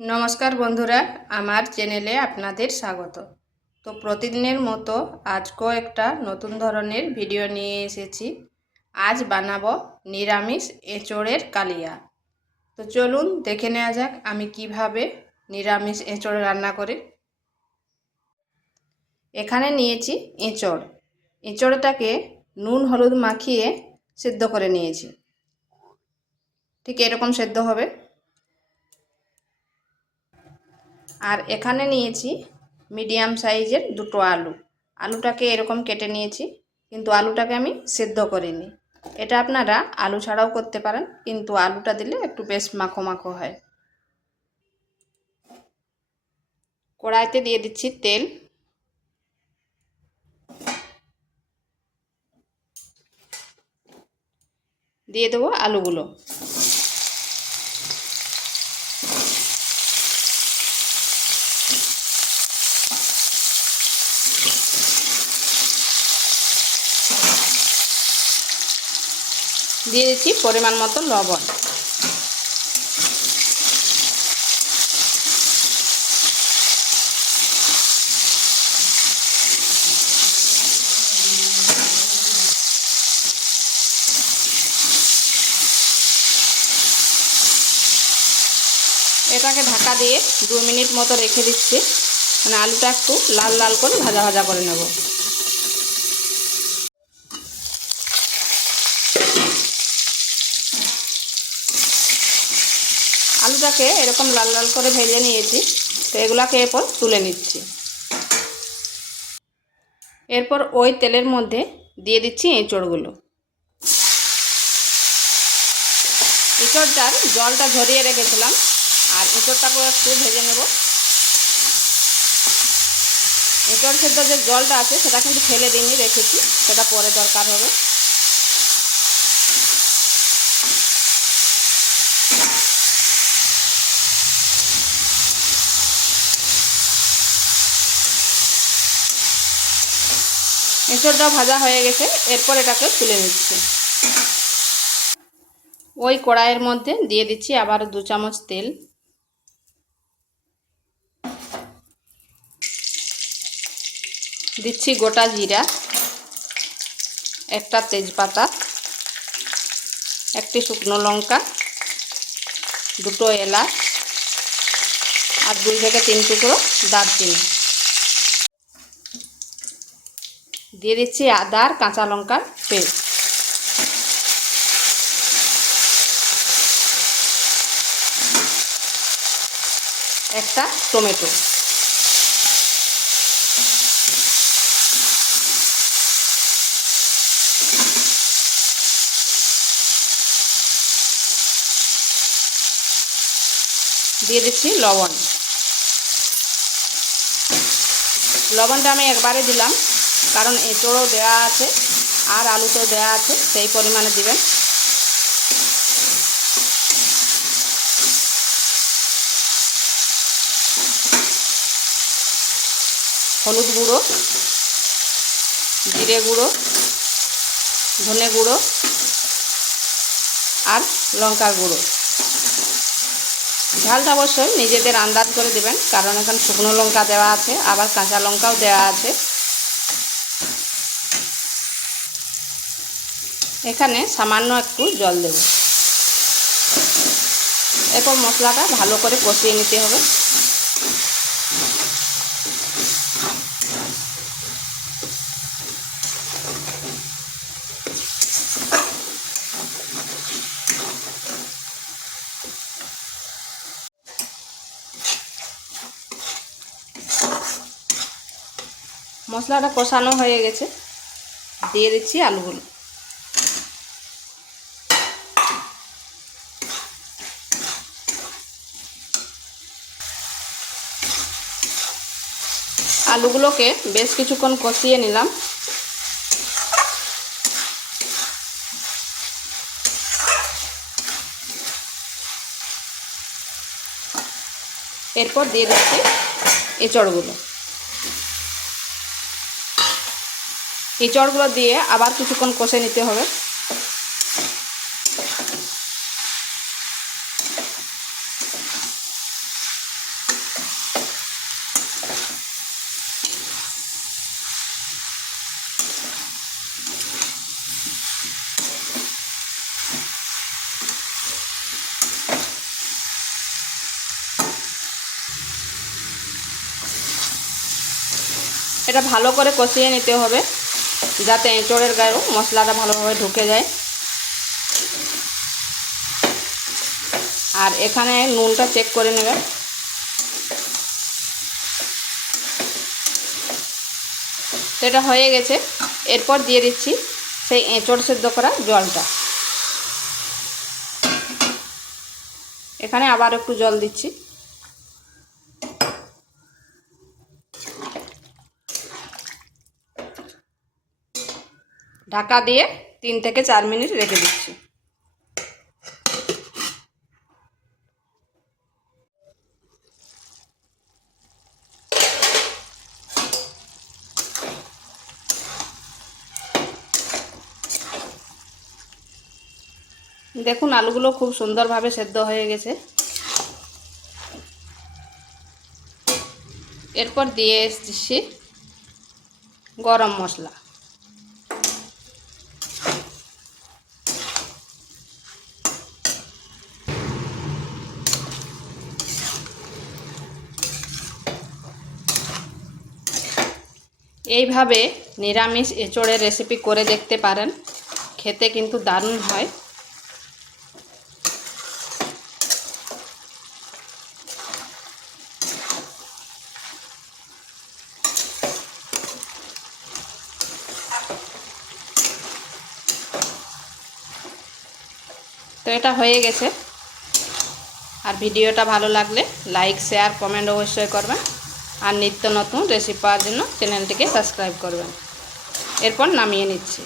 নমস্কার বন্ধুরা, আমার চ্যানেলে আপনাদের স্বাগত। তো প্রতিদিনের মতো আজকেও একটা নতুন ধরনের ভিডিও নিয়ে এসেছি। আজ বানাবো নিরামিষ এঁচোড়ের কালিয়া। তো চলুন দেখে নেওয়া যাক আমি কিভাবে নিরামিষ এঁচোড় রান্না করি। এখানে নিয়েছি এঁচোড়। এঁচোড়টাকে নুন হলুদ মাখিয়ে সেদ্ধ করে নিয়েছি। ঠিক এরকম সেদ্ধ হবে। আর এখানে নিয়েছি মিডিয়াম সাইজের দুটো আলু। আলুটাকে এরকম কেটে নিয়েছি, কিন্তু আলুটাকে আমি সেদ্ধ করিনি। এটা আপনারা আলু ছাড়াও করতে পারেন, কিন্তু আলুটা দিলে একটু বেশ মাখো মাখো হয়। কড়াইতে দিয়ে দিচ্ছি তেল। দিয়ে দেবো আলুগুলো। দিয়ে দিচ্ছি পরিমাণ মতো লবণ। এটাকে ঢাকা দিয়ে 2 মিনিট মতো রেখে দিচ্ছি, মানে আলুটা একটু লাল লাল করে ভাজা ভাজা করে নেব। আলুটাকে এরকম লাল লাল করে ভেজে নিয়েছি। তো এগুলাকে এরপর তুলে নিচ্ছি। এরপর ওই তেলের মধ্যে দিয়ে দিচ্ছি এঁচোড়গুলো। এঁচোড়টার জলটা ঝরিয়ে রেখেছিলাম, আর এঁচোড়টাকেও একটু ভেজে নেব। এঁচোড় সেদ্ধ যে জলটা আছে সেটা কিন্তু ফেলে দিইনি, রেখেছি, সেটা পরে দরকার হবে। এঁচোড়টাও ভাজা হয়ে গেছে, এরপর এটাকে তুলে নিচ্ছি। ওই কড়াইয়ের মধ্যে দিয়ে দিচ্ছি আবার 2 চামচ তেল। দিচ্ছি গোটা জিরা, একটা তেজপাতা, একটি শুকনো লঙ্কা, দুটো এলাচ, আর 2 থেকে 3 টুকরো দারচিনি। দিয়ে দিচ্ছি আদা আর কাঁচা লঙ্কার পেস্ট। একটা টমেটো। দিয়ে দিচ্ছি লবণ। লবণটা আমি একবারে দিলাম, কারণ এঁচোড়ও দেওয়া আছে আর আলুতেও দেওয়া আছে, সেই পরিমাণে দিবেন। হলুদ গুঁড়ো, জিরে গুঁড়ো, ধনে গুঁড়ো আর লঙ্কার গুঁড়ো। ঝালটা অবশ্যই নিজেদের আন্দাজ করে দেবেন, কারণ এখানে শুকনো লঙ্কা দেওয়া আছে, আবার কাঁচা লঙ্কাও দেওয়া আছে। এখানে সামান্য একটু জল দেব। এরপর মশলাটা ভালো করে কষিয়ে নিতে হবে। মশলাটা কষানো হয়ে গেছে, দিয়ে দিচ্ছি আলুগুলো। আলুগুলোকে বেশ কিছুক্ষণ কষিয়ে নিলাম। এরপর দিয়ে দিচ্ছি এঁচড়গুলো। এঁচড়গুলো দিয়ে আবার কিছুক্ষণ কষে নিতে হবে। এটা ভালো করে কষিয়ে নিতে হবে যাতে এঁচোড়ের গায়েও মশলাটা ভালোভাবে ঢুকে যায়। আর এখানে নুনটা চেক করে নেবেন। তো এটা হয়ে গেছে। এরপর দিয়ে দিচ্ছি সেই এঁচোড় সেদ্ধ করা জলটা। এখানে আবার একটু জল দিচ্ছি। ঢাকা দিয়ে 3 থেকে 4 মিনিট রেখে দিচ্ছি। দেখুন আলুগুলো খুব সুন্দরভাবে সেদ্ধ হয়ে গেছে। এরপর দিয়ে এসেছি গরম মশলা। এইভাবে নিরামিষ এঁচোড়ের রেসিপি করে দেখতে পারেন, খেতে কিন্তু দারুণ হয়। তো এটা হয়ে গেছে। আর ভিডিওটা ভালো লাগলে লাইক, শেয়ার, কমেন্ট অবশ্যই করবেন। আর নিত্য নতুন রেসিপি পাওয়ার জন্য চ্যানেলটিকে সাবস্ক্রাইব করবেন। এরপর নামিয়ে নিচ্ছি।